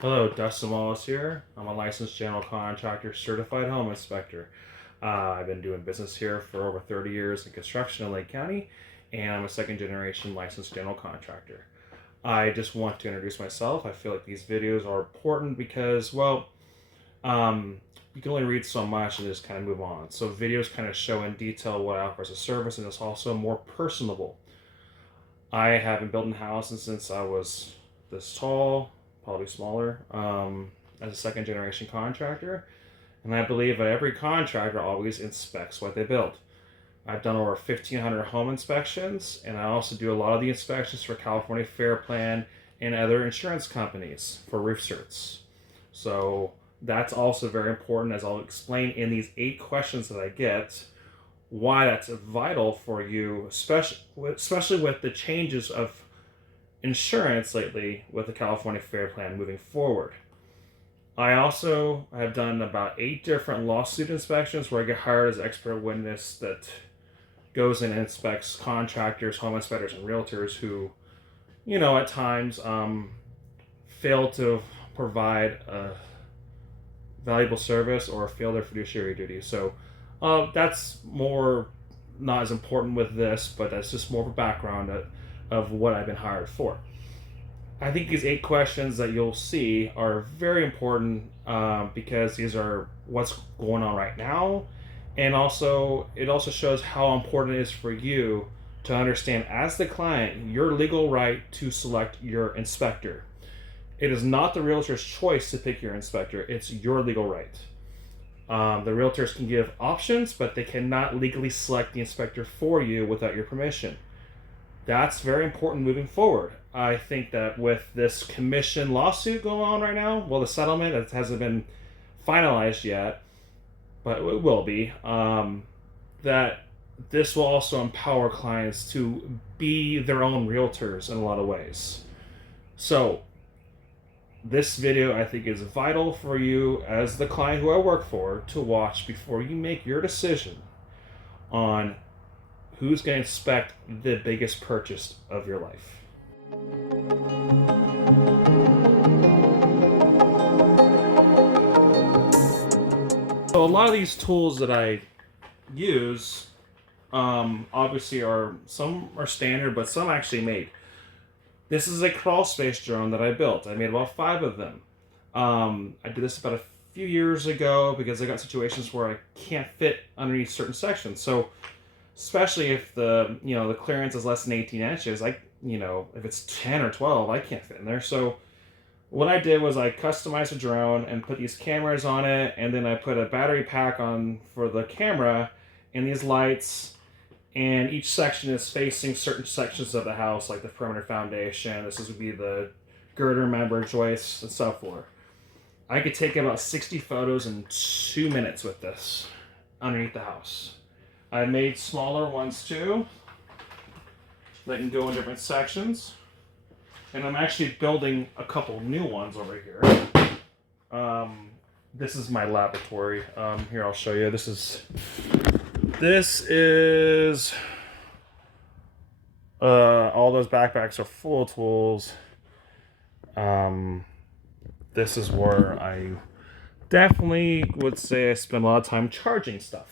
Hello, Dustin Wallace here. I'm a licensed general contractor, certified home inspector. I've been doing business here for over 30 years in construction in Lake County, and I'm a second generation licensed general contractor. I just want to introduce myself. I feel like these videos are important because, um, you can only read so much and just kind of move on. So videos kind of show in detail what I offer as a service, and it's also more personable. I haven't built a house since I was this tall, probably smaller, as a second generation contractor. And I believe that every contractor always inspects what they build. I've done over 1,500 home inspections, and I also do a lot of the inspections for California Fair Plan and other insurance companies for roof certs. So that's also very important, as I'll explain in these 8 questions that I get why that's vital for you, especially with the changes of insurance lately with the California Fair Plan moving forward. I also have done about 8 different lawsuit inspections where I get hired as an expert witness that goes in and inspects contractors, home inspectors, and realtors who, at times fail to provide a valuable service or fail their fiduciary duties. So that's more not as important with this, but that's just more of a background of what I've been hired for. I think these 8 questions that you'll see are very important because these are what's going on right now, and also it also shows how important it is for you to understand as the client your legal right to select your inspector. It is not the realtor's choice to pick your inspector; it's your legal right. The realtors can give options, but they cannot legally select the inspector for you without your permission. That's very important moving forward. I think that with this commission lawsuit going on right now, well, the settlement that hasn't been finalized yet, but it will be, that this will also empower clients to be their own realtors in a lot of ways. So, this video I think is vital for you as the client who I work for to watch before you make your decision on who's going to inspect the biggest purchase of your life. So a lot of these tools that I use, obviously are some are standard, but some actually made. This is a crawl space drone that I built. I made about 5 of them. I did this about a few years ago because I got situations where I can't fit underneath certain sections. So especially if the clearance is less than 18 inches, if it's 10 or 12, I can't fit in there. So what I did was I customized a drone and put these cameras on it, and then I put a battery pack on for the camera and these lights, and each section is facing certain sections of the house, like the perimeter foundation. This would be the girder member joists and so forth. I could take about 60 photos in 2 minutes with this underneath the house. I made smaller ones too that can go in different sections. And I'm actually building a couple new ones over here. This is my laboratory. Here, I'll show you. This is all those backpacks are full of tools. This is where I definitely would say I spend a lot of time charging stuff.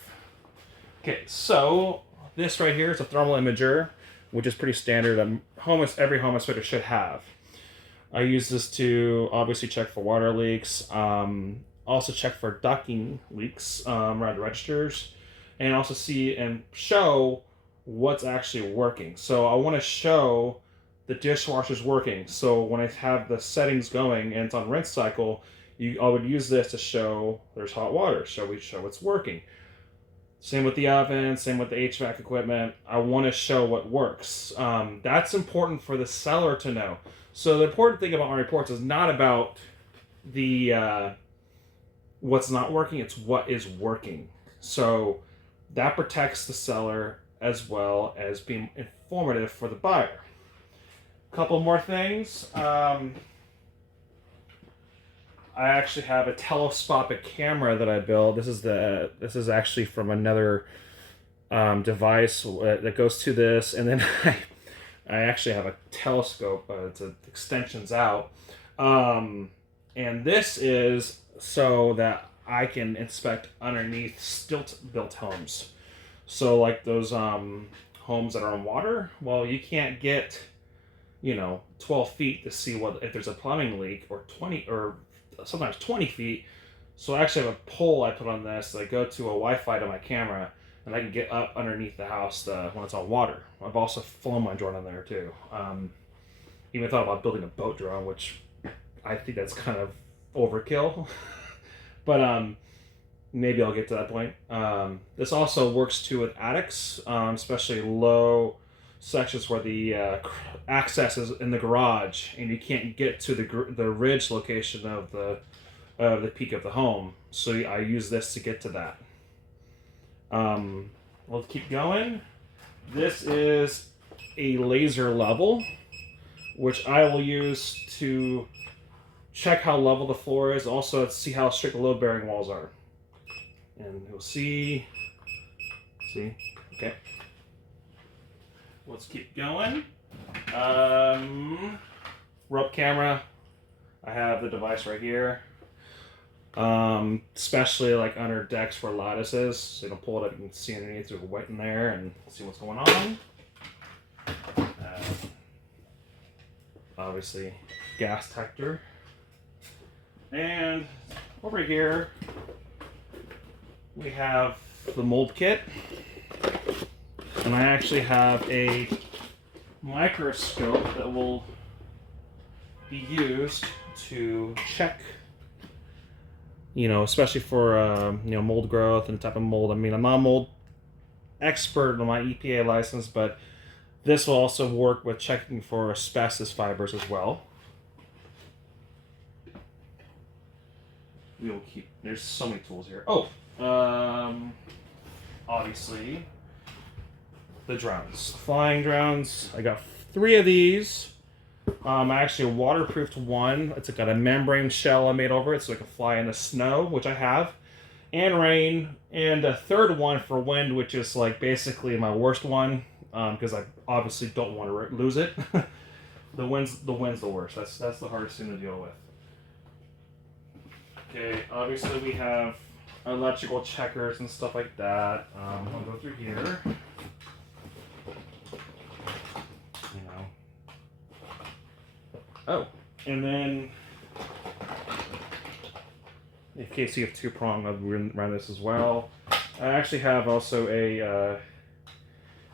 Okay, so this right here is a thermal imager, which is pretty standard. Every home inspector should have. I use this to obviously check for water leaks, also check for ducting leaks around the registers, and also see and show what's actually working. So I want to show the dishwasher's working. So when I have the settings going and it's on rinse cycle, I would use this to show there's hot water. So we show it's working. Same with the oven, same with the HVAC equipment. I want to show what works. That's important for the seller to know. So the important thing about my reports is not about the what's not working, it's what is working. So that protects the seller as well as being informative for the buyer. A couple more things. I actually have a telescopic camera that I built. This is actually from another device that goes to this, and then I actually have a telescope. It extensions out. And this is so that I can inspect underneath stilt-built homes. So like those homes that are on water, well, you can't get 12 feet to see what if there's a plumbing leak, or 20, or sometimes 20 feet. So I actually have a pole I put on this. I go to a Wi-Fi to my camera, and I can get up underneath the house when it's on water. I've also flown my drone on there too. Even thought about building a boat drone, which I think that's kind of overkill. But maybe I'll get to that point. This also works too with attics, especially low sections where the access is in the garage and you can't get to the ridge location of the peak of the home. So I use this to get to that. We'll keep going. This is a laser level, which I will use to check how level the floor is, also to see how straight the load-bearing walls are. And you'll see, okay. Let's keep going. Rope camera. I have the device right here. Especially like under decks where lattice is, so you can pull it up, you can see underneath, there's white in there, and see what's going on. Obviously, gas detector. And over here, we have the mold kit. And I actually have a microscope that will be used to check, especially for, mold growth and type of mold. I mean, I'm not a mold expert on my EPA license, but this will also work with checking for asbestos fibers as well. We will keep, there's so many tools here. Obviously, the drones. Flying drones. I got 3 of these. I actually waterproofed one. It's got a membrane shell I made over it so it can fly in the snow, which I have, and rain, and a third one for wind, which is like basically my worst one, because I obviously don't want to lose it. The wind's the worst. That's the hardest thing to deal with. Okay, obviously we have electrical checkers and stuff like that. I'll go through here. Oh, and then in case you have 2-prong, I'll run this as well. I actually have also a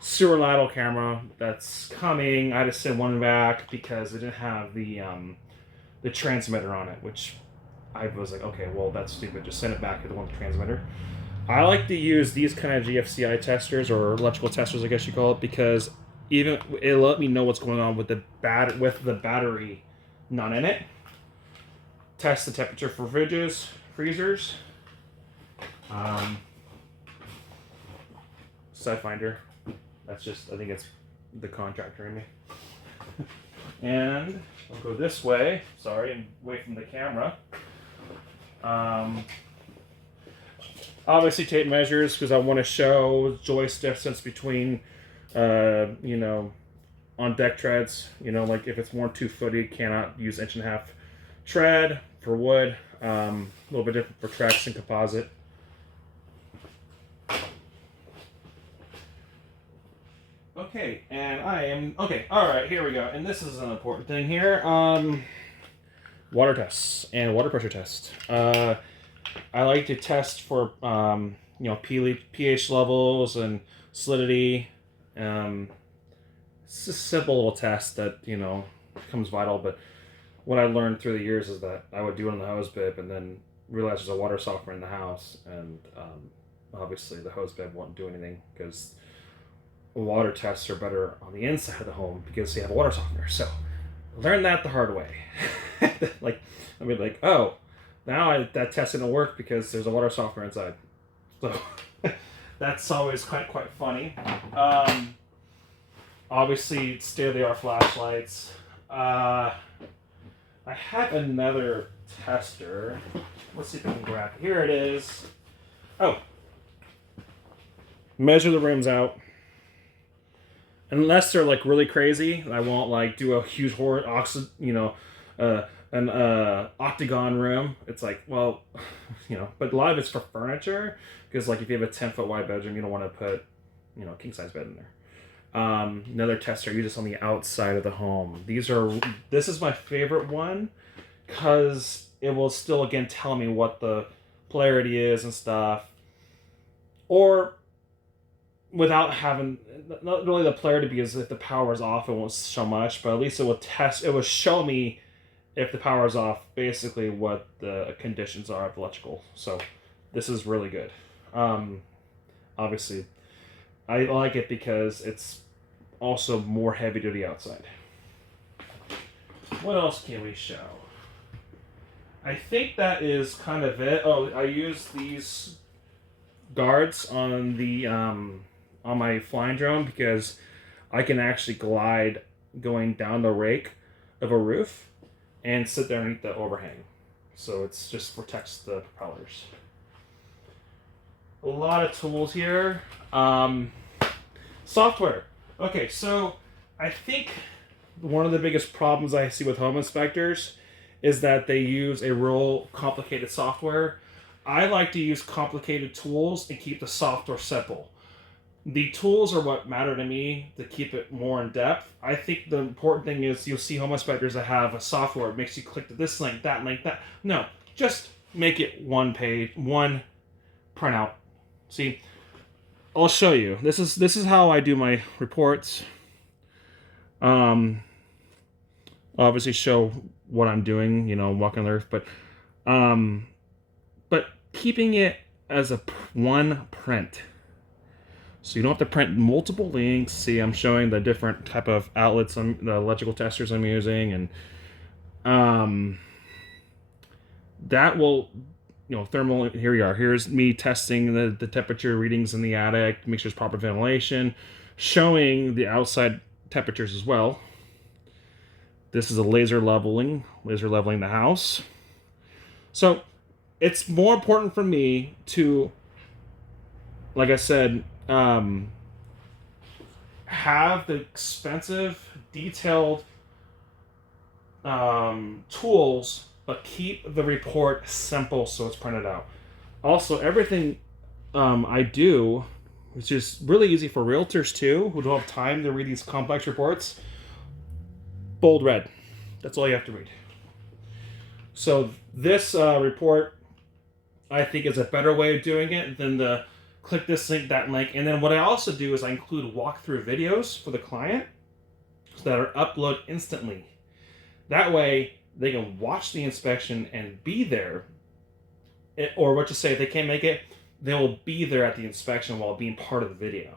sewer ladle camera that's coming. I had to send one back because it didn't have the transmitter on it, which I was like, okay, well, that's stupid. Just send it back to the one with the transmitter. I like to use these kind of GFCI testers, or electrical testers, I guess you call it, because even it'll let me know what's going on with the battery not in it. Test the temperature for fridges, freezers. Sidefinder. That's just, I think it's the contractor in me. And I'll go this way. Sorry, and away from the camera. Obviously tape measures, because I want to show joist distance between, on deck treads. Like if it's more than 2 foot, you cannot use 1.5 inch tread for wood. A little bit different for Trex and composite. Okay, and alright, here we go. And this is an important thing here. Water tests and water pressure test. I like to test for pH levels and salinity. It's a simple little test that becomes vital. But what I learned through the years is that I would do it on the hose bib and then realize there's a water softener in the house, and obviously the hose bib won't do anything because water tests are better on the inside of the home because you have a water softener. So learn that the hard way. Oh, now that test didn't work because there's a water softener inside. So that's always quite funny. Obviously, state-of-the-art flashlights. I have another tester. Let's see if I can grab it. Here it is. Oh. Measure the rims out. Unless they're like really crazy, I won't like do a huge an octagon room. It's like, well, but a lot of it's for furniture because like if you have a 10-foot wide bedroom, you don't want to put king size bed in there. Another tester, I use this on the outside of the home. This is my favorite one because it will still again tell me what the polarity is and stuff, or without having not really the polarity, because if the power is off it won't show much, but at least it will show me if the power is off basically what the conditions are of electrical. So this is really good. Obviously I like it because it's also more heavy duty outside. What else can we show? I think that is kind of it. Oh, I use these guards on the on my flying drone because I can actually glide going down the rake of a roof and sit there underneath the overhang. So it's just protects the propellers. A lot of tools here. Software. Okay, so I think one of the biggest problems I see with home inspectors is that they use a real complicated software. I like to use complicated tools and keep the software simple. The tools are what matter to me to keep it more in depth. I think the important thing is you'll see home inspectors that have a software that makes you click to this link, that link, that. No, just make it one page, one printout. See, I'll show you. This is how I do my reports. Obviously show what I'm doing, walking the earth, but keeping it as a one print. So you don't have to print multiple links. See, I'm showing the different type of outlets, the electrical testers I'm using, and that will, thermal. Here we are. Here's me testing the temperature readings in the attic, make sure there's proper ventilation, showing the outside temperatures as well. This is a laser leveling the house. So it's more important for me to, like I said, have the expensive, detailed tools, but keep the report simple so it's printed out. Also, everything I do, which is really easy for realtors too, who don't have time to read these complex reports, bold red. That's all you have to read. So this report, I think, is a better way of doing it than the click this link, that link. And then what I also do is I include walkthrough videos for the client that are uploaded instantly. That way they can watch the inspection and be there. Or what you say, if they can't make it, they will be there at the inspection while being part of the video.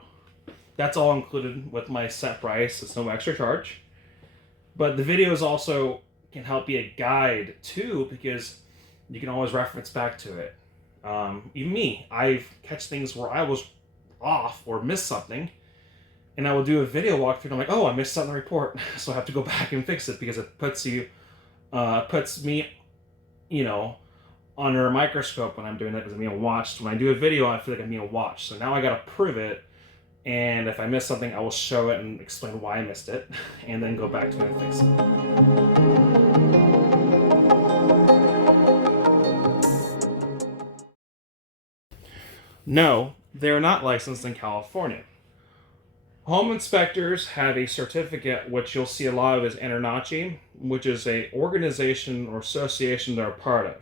That's all included with my set price. It's no extra charge. But the videos also can help be a guide too, because you can always reference back to it. Even me, I've catch things where I was off or missed something, and I will do a video walkthrough and I'm like, oh, I missed something in the report. So I have to go back and fix it because it puts me, under a microscope when I'm doing that because I'm being watched. When I do a video, I feel like I'm being watched. So now I got to prove it. And if I miss something, I will show it and explain why I missed it, and then go back to it and fix it. No, they're not licensed in California. Home inspectors have a certificate, which you'll see a lot of as InterNACHI, which is an organization or association they're a part of.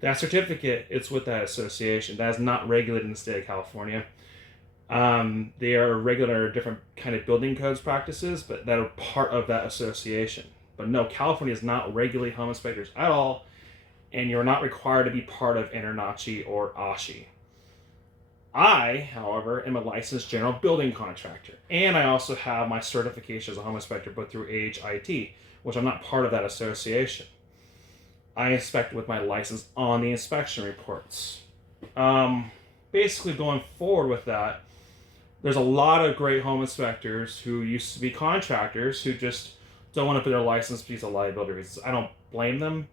That certificate, it's with that association. That is not regulated in the state of California. They are regular different kind of building codes practices, but that are part of that association. But no, California does not regulate home inspectors at all, and you're not required to be part of InterNACHI or ASHI. I, however, am a licensed general building contractor, and I also have my certification as a home inspector, but through AHIT, which I'm not part of that association. I inspect with my license on the inspection reports. Basically, going forward with that, there's a lot of great home inspectors who used to be contractors who just don't want to put their license because of liability reasons. I don't blame them.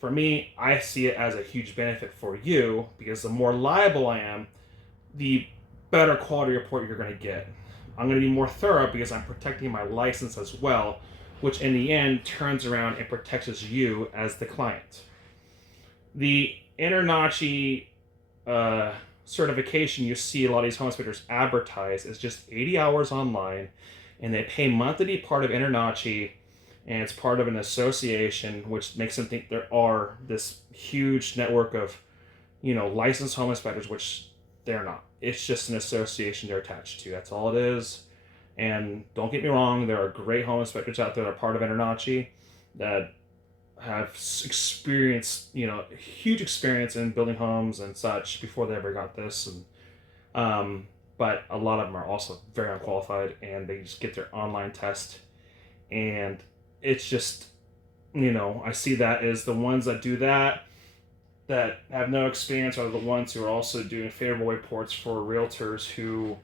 For me, I see it as a huge benefit for you because the more liable I am, the better quality report you're going to get. I'm going to be more thorough because I'm protecting my license as well which in the end turns around and protects you as the client. The InterNACHI certification you see a lot of these home inspectors advertise is just 80 hours online, and they pay monthly to be part of InterNACHI, and it's part of an association, which makes them think there are this huge network of, licensed home inspectors, which they're not. It's just an association they're attached to. That's all it is. And don't get me wrong, there are great home inspectors out there that are part of InterNACHI that have experienced, huge experience in building homes and such before they ever got this. And but a lot of them are also very unqualified, and they just get their online test, and it's just, I see that as the ones that do that have no experience are the ones who are also doing favorable reports for realtors who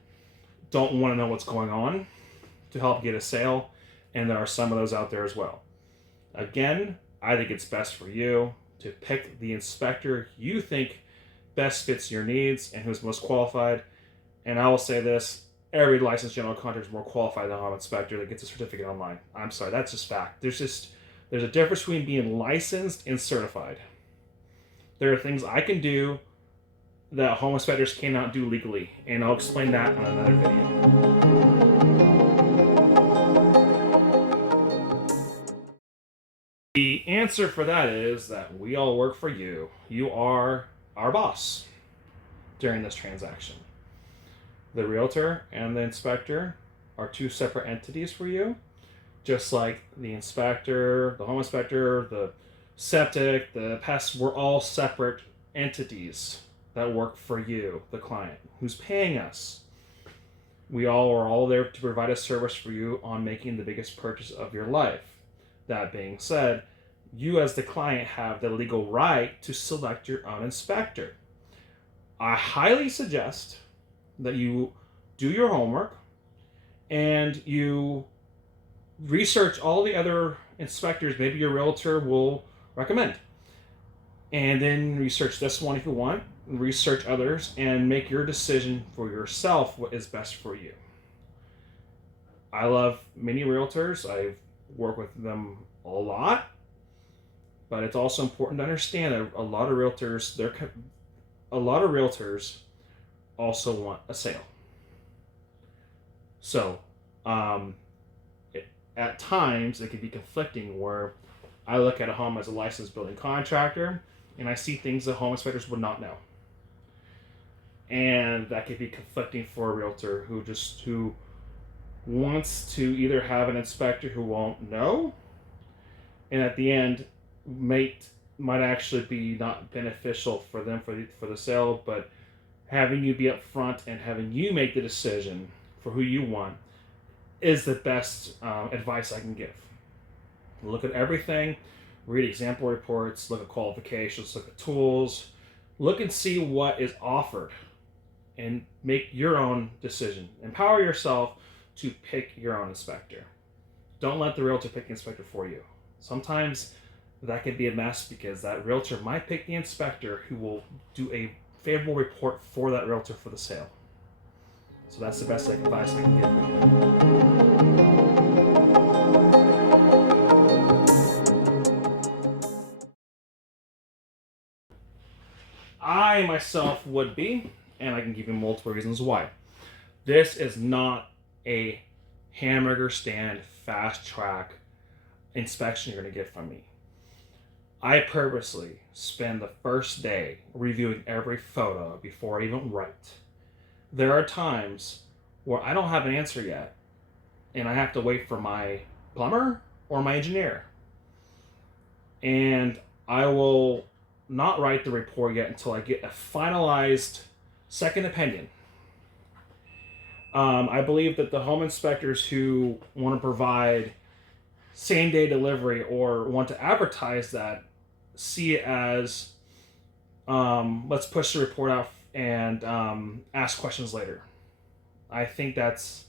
don't want to know what's going on to help get a sale, and there are some of those out there as well. Again, I think it's best for you to pick the inspector you think best fits your needs and who's most qualified. And I will say this, every licensed general contractor is more qualified than a home inspector that gets a certificate online. I'm sorry, that's just fact. There's a difference between being licensed and certified. There are things I can do that home inspectors cannot do legally, and I'll explain that in another video. The answer for that is that we all work for you. You are our boss during this transaction. The realtor and the inspector are two separate entities for you, just like the inspector, the home inspector, the septic, the pest, we're all separate entities that work for you, the client, who's paying us. We all are all there to provide a service for you on making the biggest purchase of your life. That being said, you as the client have the legal right to select your own inspector. I highly suggest that you do your homework and you research all the other inspectors maybe your realtor will recommend. And then research this one if you want, research others, and make your decision for yourself what is best for you. I love many realtors. I work with them a lot, but it's also important to understand that a lot of realtors also want a sale. So at times it can be conflicting where I look at a home as a licensed building contractor and I see things that home inspectors would not know, and that could be conflicting for a realtor who wants to either have an inspector who won't know, and at the end might actually be not beneficial for them for the sale, but having you be upfront and having you make the decision for who you want is the best advice I can give. Look at everything, read example reports, look at qualifications, look at tools, look and see what is offered, and make your own decision. Empower yourself to pick your own inspector. Don't let the realtor pick the inspector for you. Sometimes that can be a mess because that realtor might pick the inspector who will do a favorable report for that realtor for the sale. So that's the best advice I can give you. I myself would be, and I can give you multiple reasons why. This is not a hamburger stand fast track inspection you're going to get from me. I purposely spend the first day reviewing every photo before I even write. There are times where I don't have an answer yet, and I have to wait for my plumber or my engineer. And I will not write the report yet until I get a finalized second opinion. I believe that the home inspectors who want to provide same-day delivery or want to advertise that see it as let's push the report out and ask questions later. I think that's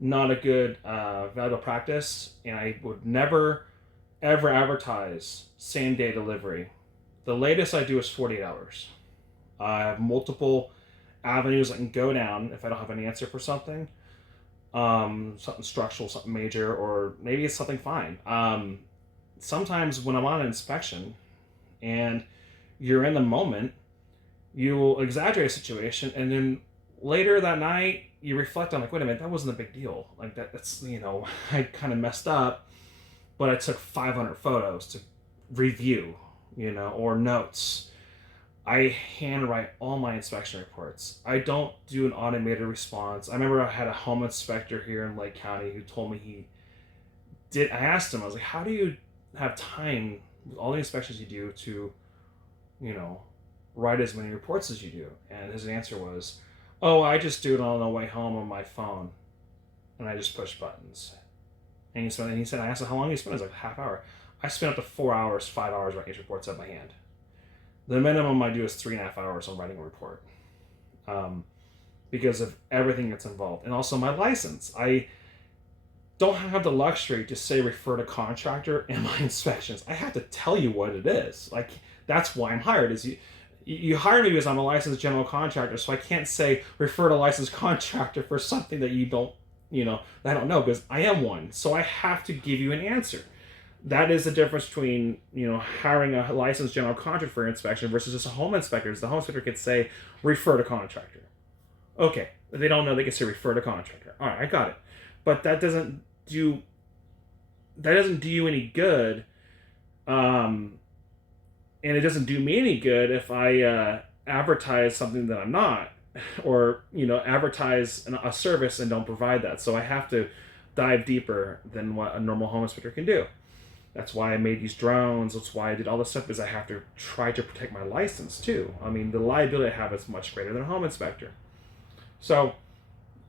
not a good valuable practice, and I would never ever advertise same-day delivery. The latest I do is 48 hours. I have multiple avenues I can go down if I don't have an answer for something. something structural, something major, or maybe it's something fine. Sometimes when I'm on an inspection and you're in the moment, you will exaggerate a situation, and then later that night you reflect on, like, wait a minute, that wasn't a big deal. Like that's I kind of messed up, but I took 500 photos to review, or notes. I handwrite all my inspection reports. I don't do an automated response. I remember I had a home inspector here in Lake County who told me he did. I asked him, I was like, how do you have time with all the inspections you do to, you know, write as many reports as you do? And his answer was, oh, I just do it on the way home on my phone, and I just push buttons. And he said, I asked him how long he spent. It was like half hour. I spent up to 4 hours, 5 hours writing these reports out by hand. The minimum I do is 3.5 hours on writing a report, because of everything that's involved. And also my license. I don't have the luxury to say refer to contractor in my inspections. I have to tell you what it is. Like, that's why I'm hired. Is you hire me because I'm a licensed general contractor, so I can't say refer to licensed contractor for something that you don't, that I don't know, because I am one. So I have to give you an answer. That is the difference between, hiring a licensed general contractor for inspection versus just a home inspector. The home inspector could say refer to contractor. Okay, if they don't know, they can say refer to contractor. All right, I got it. But that doesn't do you any good. And it doesn't do me any good if I advertise something that I'm not, or advertise a service and don't provide that. So I have to dive deeper than what a normal home inspector can do. That's why I made these drones. That's why I did all this stuff, because I have to try to protect my license too. I mean, the liability I have is much greater than a home inspector. So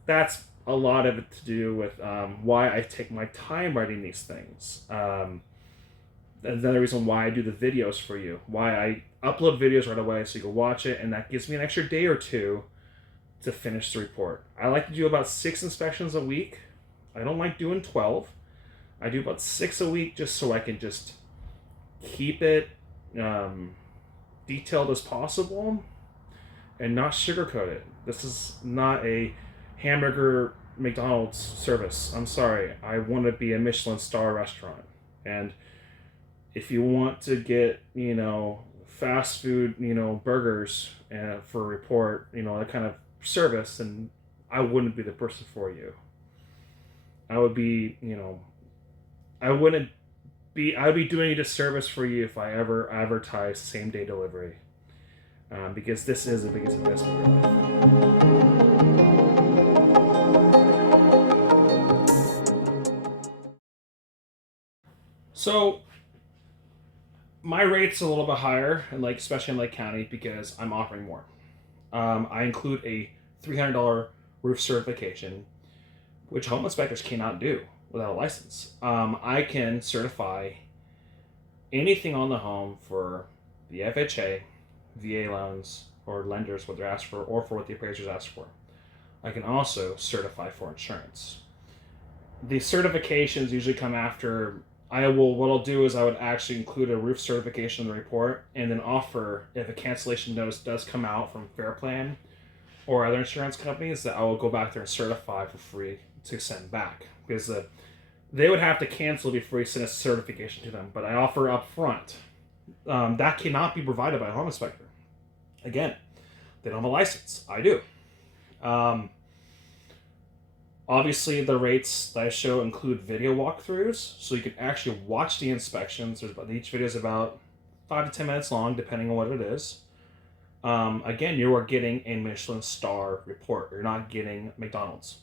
that's a lot of it to do with why I take my time writing these things. Another reason why I do the videos for you, why I upload videos right away so you can watch it, and that gives me an extra day or two to finish the report. I like to do about 6 inspections a week. I don't like doing 12. I do about 6 a week just so I can just keep it detailed as possible and not sugarcoat it. This is not a hamburger McDonald's service. I'm sorry. I want to be a Michelin star restaurant. And if you want to get, fast food, burgers for a report, that kind of service, then I wouldn't be the person for you. I would be, I would be doing a disservice for you if I ever advertise same day delivery, because this is the biggest investment in your life. So my rate's a little bit higher, and especially in Lake County, because I'm offering more. I include a $300 roof certification, which home inspectors cannot do without a license. I can certify anything on the home for the FHA, VA loans, or lenders, what they're asked for, or for what the appraisers asked for. I can also certify for insurance. The certifications usually come after what I'll do is I would actually include a roof certification in the report, and then offer, if a cancellation notice does come out from Fairplan or other insurance companies, that I will go back there and certify for free to send back, because they would have to cancel before you send a certification to them. But I offer up front. That cannot be provided by a home inspector. Again, they don't have a license. I do. Obviously, the rates that I show include video walkthroughs, so you can actually watch the inspections. Each video is about 5 to 10 minutes long, depending on what it is. Again, you are getting a Michelin star report. You're not getting McDonald's.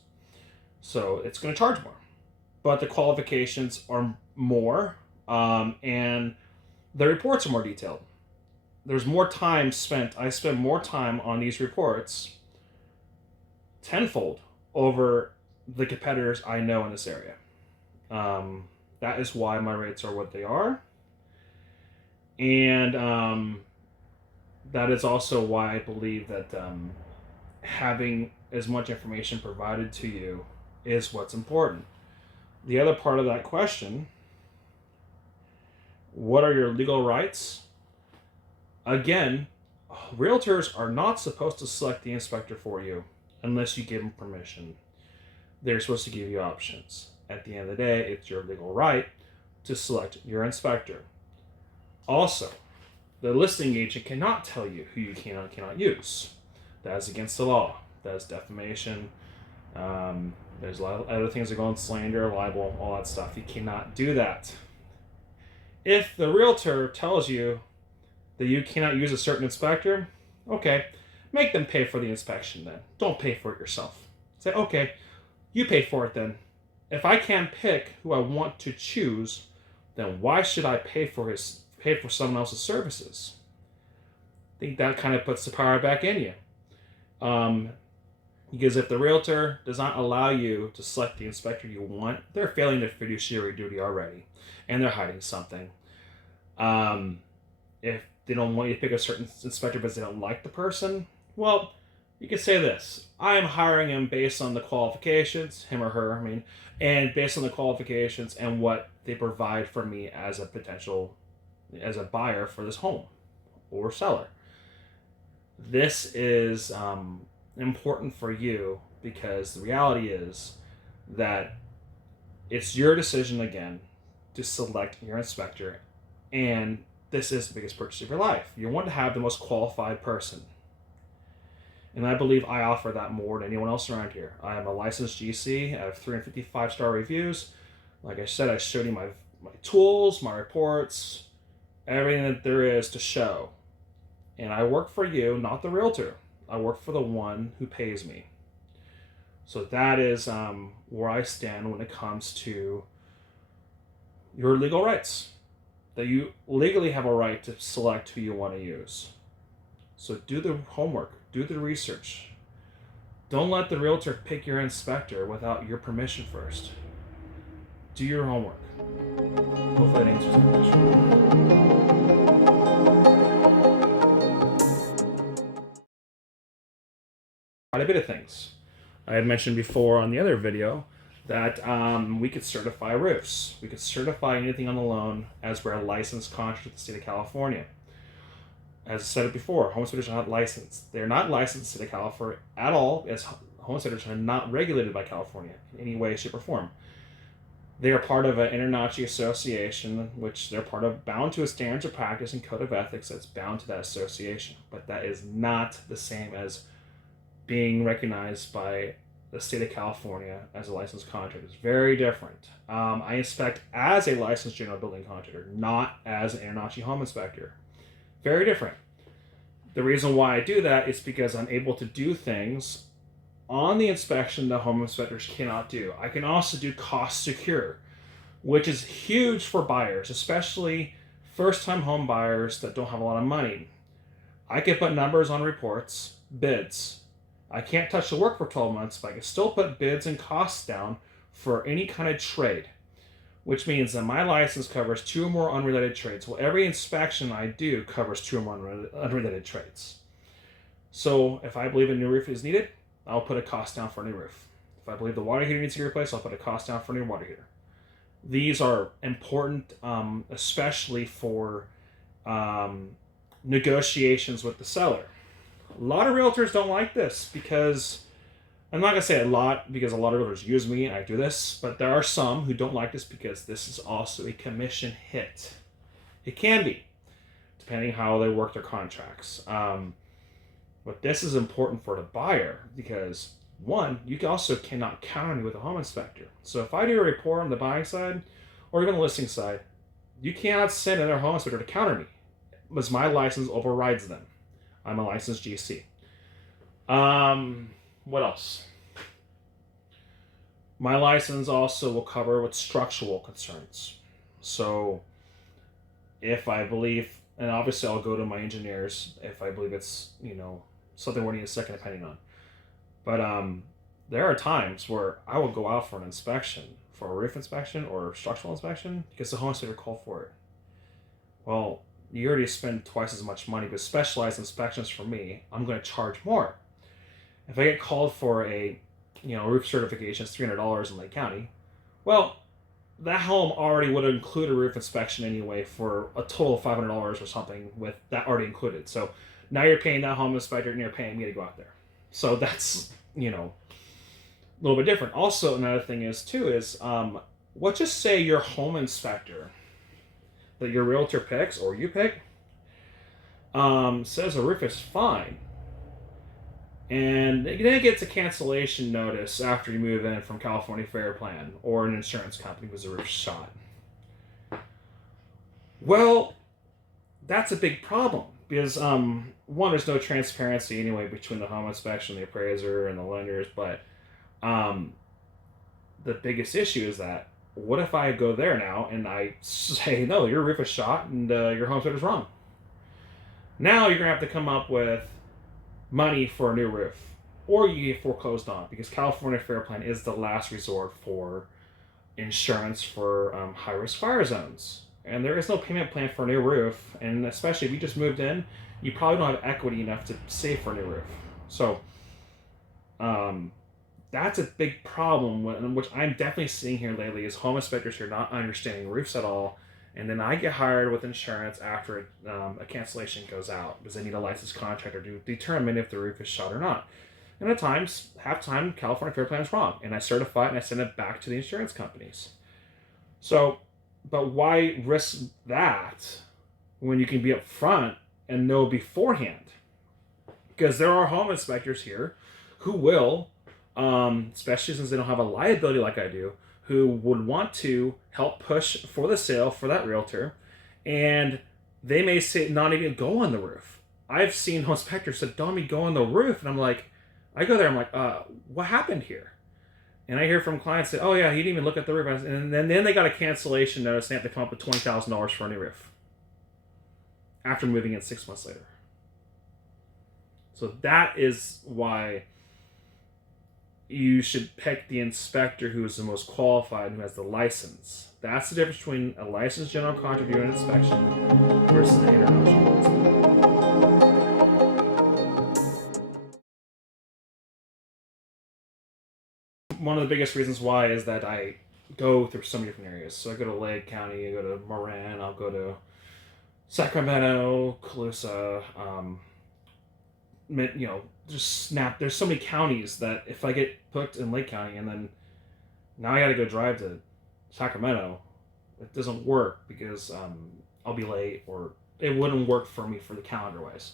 So it's going to charge more. But the qualifications are more, and the reports are more detailed. There's more time spent. I spend more time on these reports tenfold over the competitors I know in this area. That is why my rates are what they are. And that is also why I believe that having as much information provided to you is what's important. The other part of that question, what are your legal rights? Again, realtors are not supposed to select the inspector for you unless you give them permission. They're supposed to give you options. At the end of the day, it's your legal right to select your inspector. Also, the listing agent cannot tell you who you can and cannot use. That is against the law. That is defamation. There's a lot of other things that go on, slander, libel, all that stuff. You cannot do that. If the realtor tells you that you cannot use a certain inspector, okay, make them pay for the inspection then. Don't pay for it yourself. Say, okay, you pay for it then. If I can't pick who I want to choose, then why should I pay for someone else's services? I think that kind of puts the power back in you. Because if the realtor does not allow you to select the inspector you want, they're failing their fiduciary duty already, and they're hiding something. If they don't want you to pick a certain inspector because they don't like the person, well, you can say this: I am hiring him based on the qualifications, him or her, and based on the qualifications and what they provide for me as a buyer for this home or seller. This is important for you because the reality is that it's your decision again to select your inspector, and this is the biggest purchase of your life. You want to have the most qualified person. And I believe I offer that more than anyone else around here. I am a licensed GC. I have 355-star reviews. Like I said, I showed you my tools, my reports, everything that there is to show. And I work for you, not the realtor. I work for the one who pays me. So that is where I stand when it comes to your legal rights. That you legally have a right to select who you want to use. So do the homework, do the research. Don't let the realtor pick your inspector without your permission first. Do your homework. Hopefully that answers the question. Quite a bit of things. I had mentioned before on the other video that we could certify roofs. We could certify anything on the loan as we're a licensed contractor with the state of California. As I said it before, home inspectors are not licensed. They're not licensed in the state of California at all, as home inspectors are not regulated by California in any way, shape, or form. They are part of an InterNACHI association, which they're part of, bound to a standards of practice and code of ethics that's bound to that association. But that is not the same as being recognized by the state of California as a licensed contractor. It's very different. I inspect as a licensed general building contractor, not as an InterNACHI home inspector. Very different. The reason why I do that is because I'm able to do things on the inspection that home inspectors cannot do. I can also do cost secure, which is huge for buyers, especially first-time home buyers that don't have a lot of money. I can put numbers on reports, bids. I can't touch the work for 12 months, but I can still put bids and costs down for any kind of trade, which means that my license covers 2 or more unrelated trades. Well, every inspection I do covers 2 or more unrelated trades. So if I believe a new roof is needed, I'll put a cost down for a new roof. If I believe the water heater needs to be replaced, I'll put a cost down for a new water heater. These are important, especially for negotiations with the seller. A lot of realtors don't like this because, I'm not going to say a lot because a lot of realtors use me and I do this, but there are some who don't like this because this is also a commission hit. It can be, depending how they work their contracts. But this is important for the buyer because, one, you also cannot counter me with a home inspector. So if I do a report on the buying side or even the listing side, you cannot send another home inspector to counter me because my license overrides them. I'm a licensed GC. What else? My license also will cover with structural concerns. So if I believe, and obviously I'll go to my engineers if I believe it's, something we need a second opinion on. But there are times where I will go out for an inspection, for a roof inspection or structural inspection, because the home inspector called for it. Well, you already spend twice as much money, but specialized inspections for me, I'm going to charge more. If I get called for a, roof certification, it's $300 in Lake County. Well, that home already would include a roof inspection anyway for a total of $500 or something with that already included. So now you're paying that home inspector and you're paying me to go out there. So that's, a little bit different. Also, another thing is let's just say your home inspector that your realtor picks or you pick says the roof is fine, and then it gets a cancellation notice after you move in from California Fair Plan or an insurance company because the roof's shot. Well, that's a big problem because one, there's no transparency anyway between the home inspection, the appraiser, and the lenders. But the biggest issue is that what if I go there now and I say no, your roof is shot and your home inspector's wrong? Now you're gonna have to come up with money for a new roof, or you get foreclosed on because California Fair Plan is the last resort for insurance for high risk fire zones. And there is no payment plan for a new roof, and especially if you just moved in, you probably don't have equity enough to save for a new roof. So that's a big problem, which I'm definitely seeing here lately, is home inspectors here not understanding roofs at all. And then I get hired with insurance after a cancellation goes out because they need a licensed contractor to determine if the roof is shot or not. And at times, half time, California Fair Plan is wrong, and I certify it and I send it back to the insurance companies. So, but why risk that when you can be upfront and know beforehand? Because there are home inspectors here who will, especially since they don't have a liability like I do, who would want to help push for the sale for that realtor, and they may say not even go on the roof. I've seen home inspectors say, "Don't even go on the roof," and I'm like, I go there, I'm like, what happened here? And I hear from clients say, "Oh yeah, he didn't even look at the roof," and then they got a cancellation notice. And they have to come up with $20,000 for a new roof after moving in 6 months later. So that is why you should pick the inspector who is the most qualified and who has the license. That's the difference between a licensed general contractor doing an inspection versus an international inspector. One of the biggest reasons why is that I go through so many different areas. So I go to Lake County, I go to Marin, I'll go to Sacramento, Colusa, just snap. There's so many counties that if I get booked in Lake County and then now I got to go drive to Sacramento, it doesn't work because I'll be late or it wouldn't work for me for the calendar wise.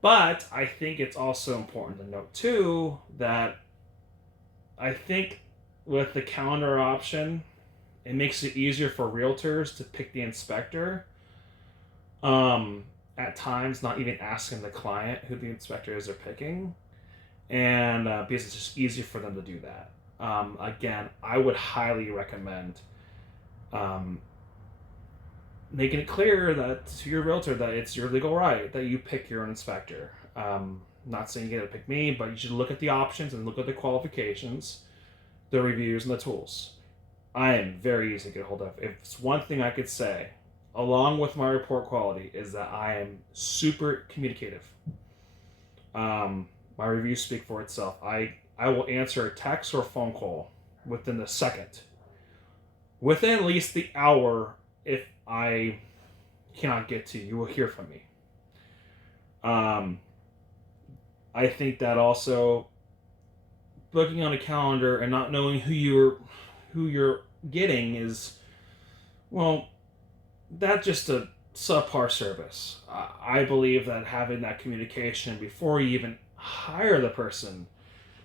But I think it's also important to note too that I think with the calendar option, it makes it easier for realtors to pick the inspector. At times, not even asking the client who the inspector is they're picking, and because it's just easier for them to do that. Again, I would highly recommend making it clear that to your realtor that it's your legal right that you pick your own inspector. Not saying you get to pick me, but you should look at the options and look at the qualifications, the reviews, and the tools. I am very easy to get a hold of. If it's one thing I could say, along with my report quality, is that I am super communicative. My reviews speak for itself. I will answer a text or a phone call within the second. Within at least the hour, if I cannot get to you, you will hear from me. I think that also booking on a calendar and not knowing who you're getting is, well, that's just a subpar service. I believe that having that communication before you even hire the person,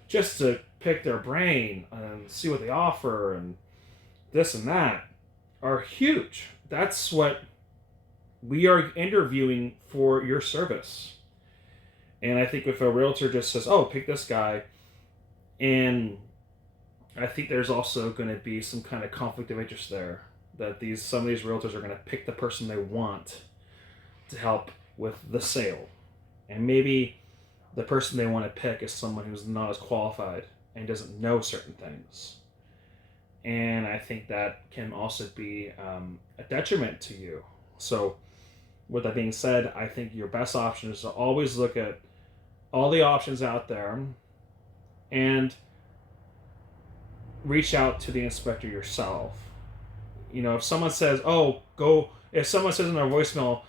just to pick their brain and see what they offer and this and that, are huge. That's what we are interviewing for your service. And I think if a realtor just says, "Oh, pick this guy," and I think there's also going to be some kind of conflict of interest there, that some of these realtors are going to pick the person they want to help with the sale, and maybe the person they want to pick is someone who's not as qualified and doesn't know certain things. And I think that can also be a detriment to you. So with that being said, I think your best option is to always look at all the options out there and reach out to the inspector yourself. If someone says, if someone says in their voicemail,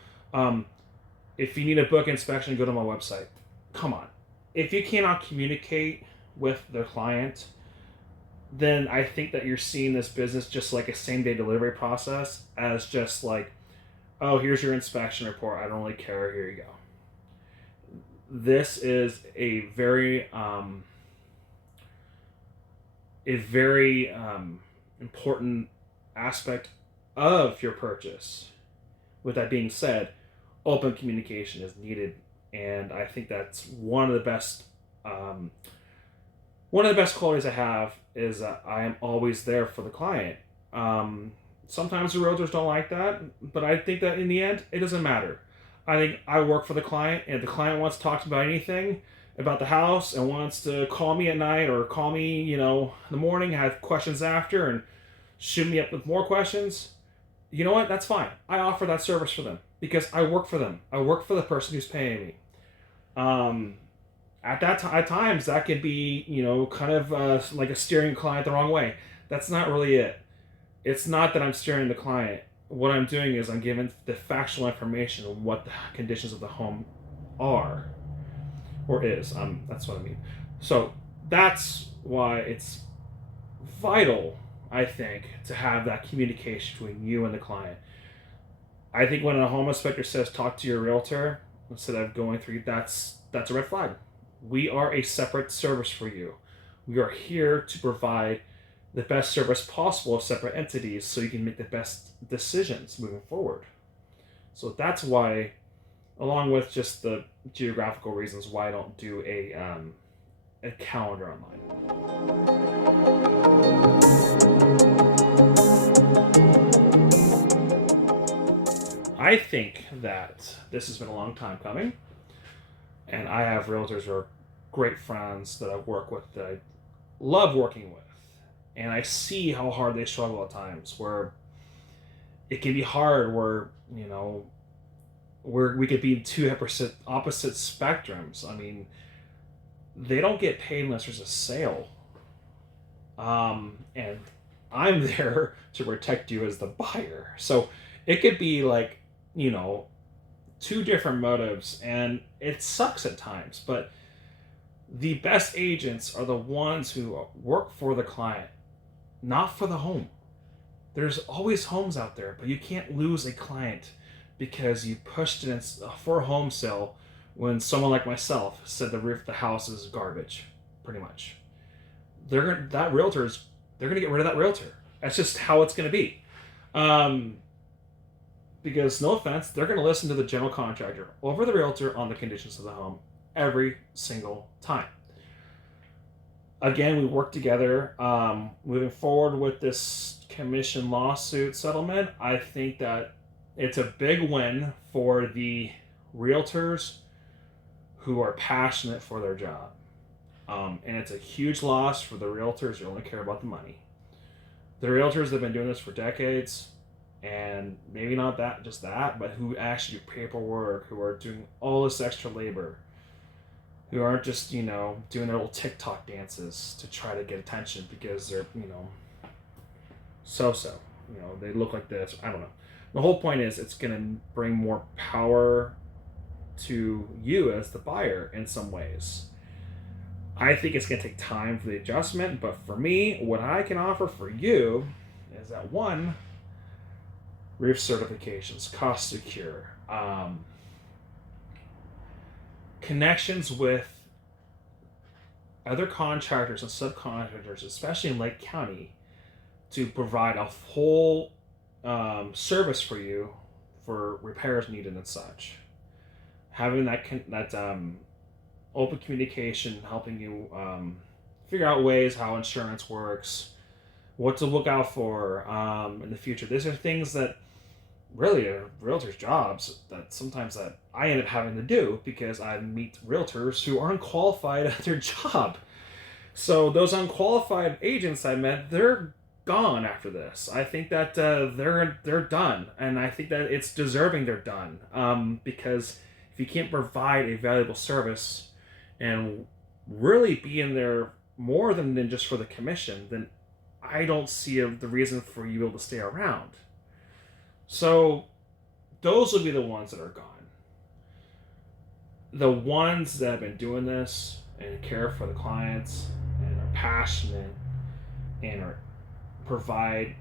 if you need a book inspection, go to my website. Come on. If you cannot communicate with the client then I think that you're seeing this business just like a same day delivery process as just like, oh, here's your inspection report. I don't really care. Here you go. This is a very important aspect of your purchase. With that being said, open communication is needed, and I think that's um, one of the best qualities I have is that I am always there for the client. Sometimes the realtors don't like that, but I think that in the end, it doesn't matter. I think I work for the client, and if the client wants to talk about anything about the house and wants to call me at night or call me, in the morning, have questions after, and shoot me up with more questions, you know what? That's fine. I offer that service for them because I work for them. I work for the person who's paying me. Um, at times that could be kind of like a steering a client the wrong way. That's not really it. It's not that I'm steering the client. What I'm doing is I'm giving the factual information of what the conditions of the home are or is. That's what I mean. So that's why it's vital, I think, to have that communication between you and the client. I think when a home inspector says talk to your realtor instead of going through, that's a red flag. We are a separate service for you. We are here to provide the best service possible of separate entities so you can make the best decisions moving forward. So that's why, along with just the geographical reasons, why I don't do a calendar online. I think that this has been a long time coming, and I have realtors who are great friends that I work with that I love working with, and I see how hard they struggle at times. Where it can be hard, where we could be two opposite spectrums. I mean, they don't get paid unless there's a sale, and I'm there to protect you as the buyer. So it could be like, two different motives, and it sucks at times, but the best agents are the ones who work for the client, not for the home. There's always homes out there, but you can't lose a client because you pushed it in for a home sale when someone like myself said the house is garbage, pretty much. They're gonna get rid of that realtor. That's just how it's gonna be. Because, no offense, they're going to listen to the general contractor over the realtor on the conditions of the home every single time. Again, we work together. Moving forward with this commission lawsuit settlement, I think that it's a big win for the realtors who are passionate for their job. And it's a huge loss for the realtors who only care about the money. The realtors that have been doing this for decades, and maybe not that, but who actually do paperwork, who are doing all this extra labor, who aren't just, doing their little TikTok dances to try to get attention because they're, so-so. They look like this. I don't know. The whole point is it's going to bring more power to you as the buyer in some ways. I think it's going to take time for the adjustment, but for me, what I can offer for you is that, one, roof certifications, cost secure, connections with other contractors and subcontractors, especially in Lake County, to provide a whole service for you for repairs needed and such. Having that open communication, helping you figure out ways how insurance works, what to look out for in the future. These are things that really are realtors' jobs that sometimes that I end up having to do because I meet realtors who aren't qualified at their job. So those unqualified agents I met, they're gone after this. I think that they're done, and I think that it's deserving they're done because if you can't provide a valuable service and really be in there more than just for the commission, then I don't see the reason for you able to stay around. So those will be the ones that are gone. The ones that have been doing this and care for the clients and are passionate and or provide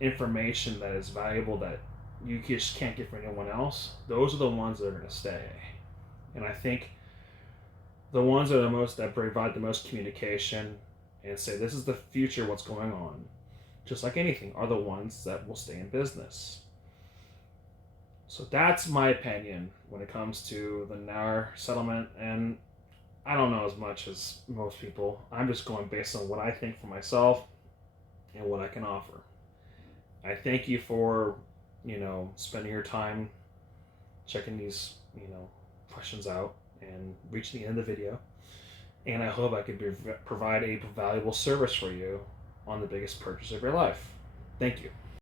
information that is valuable that you just can't get from anyone else, those are the ones that are going to stay. And I think the ones that are the most that provide the most communication and say this is the future, what's going on, just like anything, are the ones that will stay in business. So that's my opinion when it comes to the Naur settlement. And I don't know as much as most people. I'm just going based on what I think for myself and what I can offer. I thank you for, spending your time checking these, questions out and reaching the end of the video. And I hope I could provide a valuable service for you on the biggest purchase of your life. Thank you.